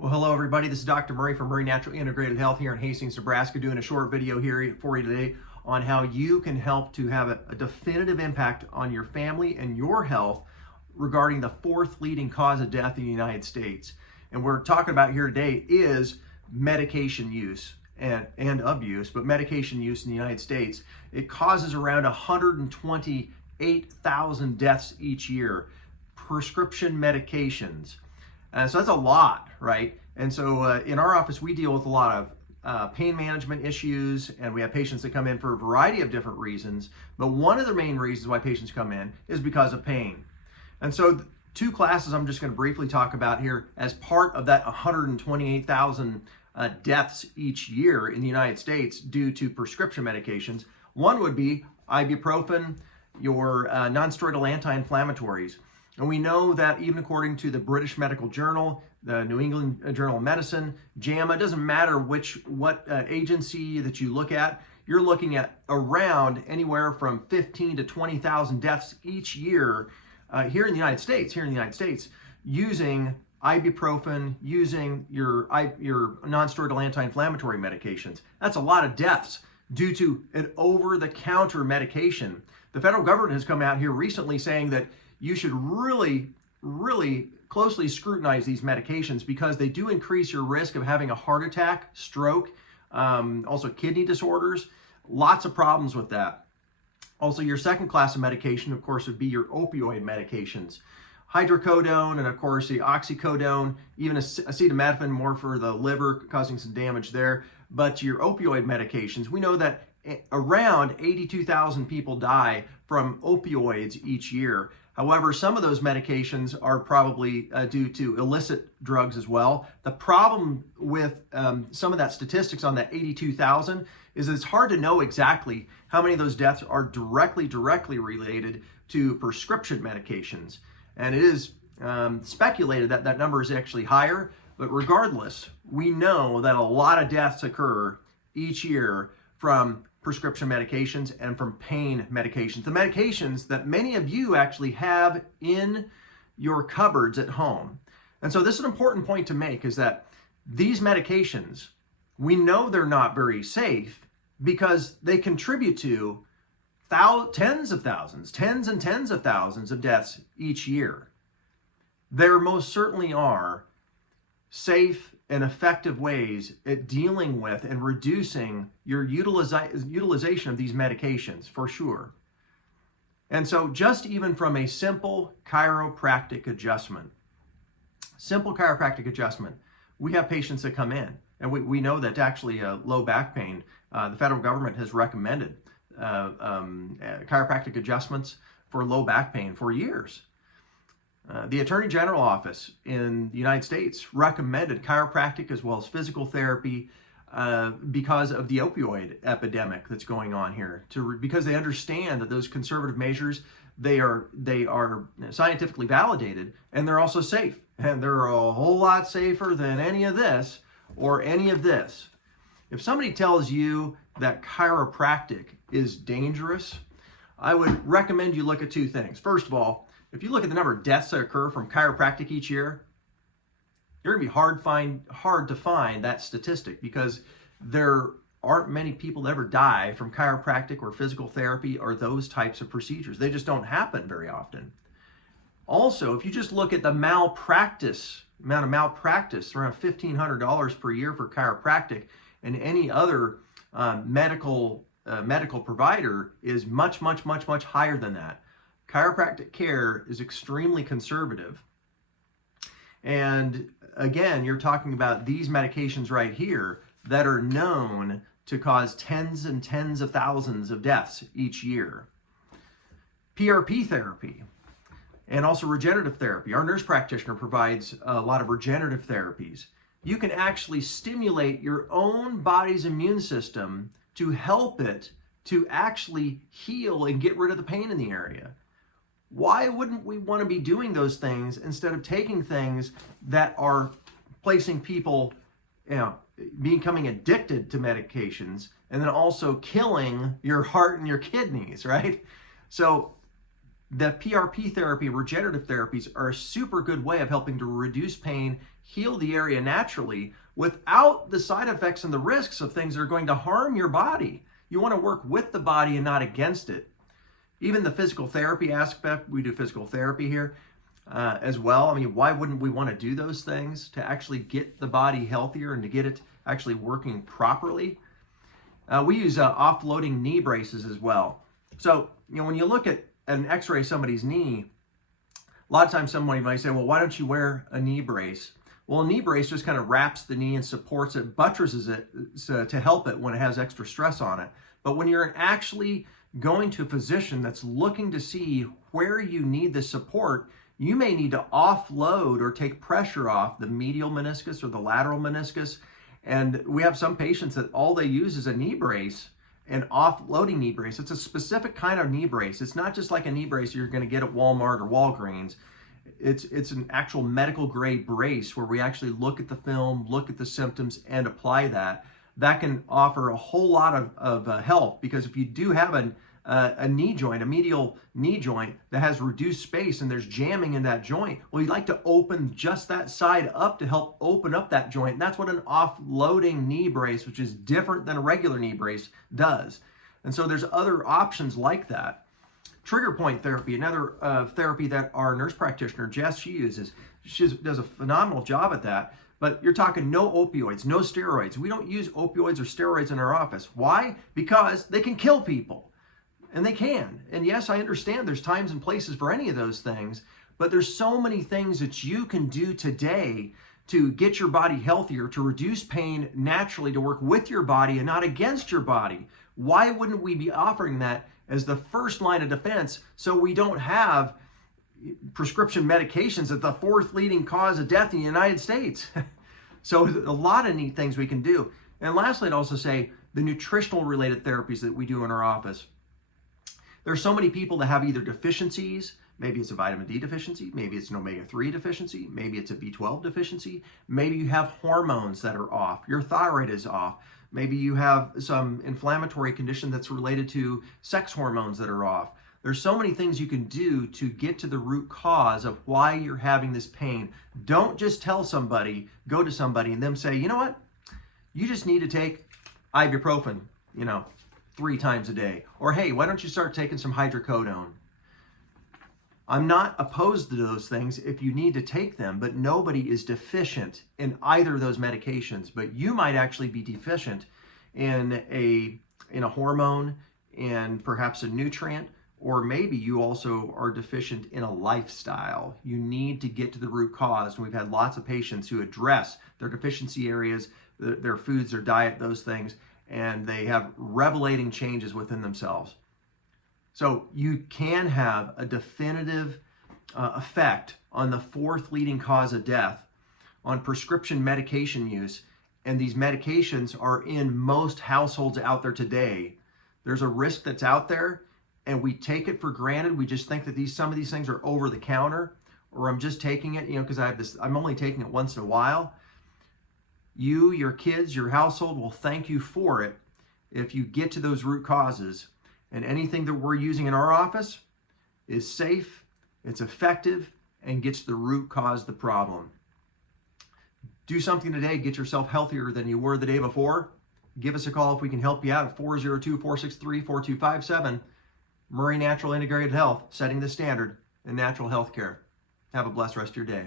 Well, hello everybody. This is Dr. Murray from Murray Natural Integrated Health here in Hastings, Nebraska, doing a short video here for you today on how you can help to have a definitive impact on your family and your health regarding the fourth leading cause of death in the United States. And we're talking about here today is medication use and abuse, but medication use in the United States. It causes around 128,000 deaths each year. Prescription medications. So that's a lot, right? And so in our office, we deal with a lot of pain management issues, and we have patients that come in for a variety of different reasons. But one of the main reasons why patients come in is because of pain. And so two classes I'm just going to briefly talk about here as part of that 128,000 deaths each year in the United States due to prescription medications. One would be ibuprofen, your non-steroidal anti-inflammatories. And we know that even according to the British Medical Journal, the New England Journal of Medicine, JAMA, it doesn't matter what agency that you look at, you're looking at around anywhere from 15 to 20,000 deaths each year here in the United States, using ibuprofen, using your non-steroidal anti-inflammatory medications. That's a lot of deaths due to an over-the-counter medication. The federal government has come out here recently saying that you should really closely scrutinize these medications because they do increase your risk of having a heart attack, stroke, also kidney disorders, lots of problems with that. Also, your second class of medication, of course, would be your opioid medications. Hydrocodone and, of course, the oxycodone, even acetaminophen, more for the liver, causing some damage there. But your opioid medications, we know that around 82,000 people die from opioids each year. However, some of those medications are probably due to illicit drugs as well. The problem with some of that statistics on that 82,000 is that it's hard to know exactly how many of those deaths are directly related to prescription medications. And it is speculated that that number is actually higher. But regardless, we know that a lot of deaths occur each year from prescription medications and from pain medications. The medications that many of you actually have in your cupboards at home. And so this is an important point to make, is that these medications, we know they're not very safe because they contribute to tens and tens of thousands of deaths each year. There most certainly are safe and effective ways at dealing with and reducing your utilization of these medications, for sure. And so just even from a simple chiropractic adjustment, we have patients that come in, and we know that actually low back pain, the federal government has recommended chiropractic adjustments for low back pain for years. The Attorney General office in the United States recommended chiropractic as well as physical therapy because of the opioid epidemic that's going on here. Because they understand that those conservative measures, they are scientifically validated, and they're also safe. And they're a whole lot safer than any of this or any of this. If somebody tells you that chiropractic is dangerous, I would recommend you look at two things. First of all, if you look at the number of deaths that occur from chiropractic each year, you're going to be hard to find that statistic because there aren't many people that ever die from chiropractic or physical therapy or those types of procedures. They just don't happen very often. Also, if you just look at the amount of malpractice, around $1,500 per year for chiropractic, and any other medical provider is much higher than that. Chiropractic care is extremely conservative. And again, you're talking about these medications right here that are known to cause tens and tens of thousands of deaths each year. PRP therapy and also regenerative therapy. Our nurse practitioner provides a lot of regenerative therapies. You can actually stimulate your own body's immune system to help it to actually heal and get rid of the pain in the area. Why wouldn't we want to be doing those things instead of taking things that are placing people, becoming addicted to medications and then also killing your heart and your kidneys, right? So the PRP therapy, regenerative therapies, are a super good way of helping to reduce pain, heal the area naturally without the side effects and the risks of things that are going to harm your body. You want to work with the body and not against it. Even the physical therapy aspect, we do physical therapy here as well. I mean, why wouldn't we want to do those things to actually get the body healthier and to get it actually working properly? We use offloading knee braces as well. So, when you look at an x-ray of somebody's knee, a lot of times somebody might say, well, why don't you wear a knee brace? Well, a knee brace just kind of wraps the knee and supports it, buttresses it to help it when it has extra stress on it. But when you're actually going to a physician that's looking to see where you need the support, you may need to offload or take pressure off the medial meniscus or the lateral meniscus. And we have some patients that all they use is a knee brace, an offloading knee brace. It's a specific kind of knee brace. It's not just like a knee brace you're going to get at Walmart or Walgreens. It's an actual medical grade brace where we actually look at the film, look at the symptoms, and apply that. That can offer a whole lot of help, because if you do have a knee joint, a medial knee joint that has reduced space and there's jamming in that joint, well, you'd like to open just that side up to help open up that joint. And that's what an offloading knee brace, which is different than a regular knee brace, does. And so there's other options like that. Trigger point therapy, another therapy that our nurse practitioner, Jess, she uses. She does a phenomenal job at that. But you're talking no opioids, no steroids. We don't use opioids or steroids in our office. Why? Because they can kill people. And they can. And yes, I understand there's times and places for any of those things, but there's so many things that you can do today to get your body healthier, to reduce pain naturally, to work with your body and not against your body. Why wouldn't we be offering that as the first line of defense, so we don't have prescription medications as the fourth leading cause of death in the United States? So a lot of neat things we can do. And lastly, I'd also say the nutritional related therapies that we do in our office. There's so many people that have either deficiencies. Maybe it's a vitamin D deficiency, maybe it's an omega-3 deficiency, maybe it's a B12 deficiency, maybe you have hormones that are off, your thyroid is off, maybe you have some inflammatory condition that's related to sex hormones that are off. There's so many things you can do to get to the root cause of why you're having this pain. Don't just tell somebody, go to somebody and them say, you know what, you just need to take ibuprofen, 3 times a day. Or hey, why don't you start taking some hydrocodone? I'm not opposed to those things if you need to take them, but nobody is deficient in either of those medications. But you might actually be deficient in a hormone and perhaps a nutrient, or maybe you also are deficient in a lifestyle. You need to get to the root cause. And we've had lots of patients who address their deficiency areas, their foods, their diet, those things, and they have revelating changes within themselves. So you can have a definitive effect on the fourth leading cause of death on prescription medication use. And these medications are in most households out there today. There's a risk that's out there and we take it for granted. We just think that some of these things are over the counter, or I'm just taking it, because I'm only taking it once in a while. You, your kids, your household will thank you for it if you get to those root causes. And anything that we're using in our office is safe, it's effective, and gets the root cause of the problem. Do something today, get yourself healthier than you were the day before. Give us a call if we can help you out at 402-463-4257. Murray Natural Integrated Health, setting the standard in natural health care. Have a blessed rest of your day.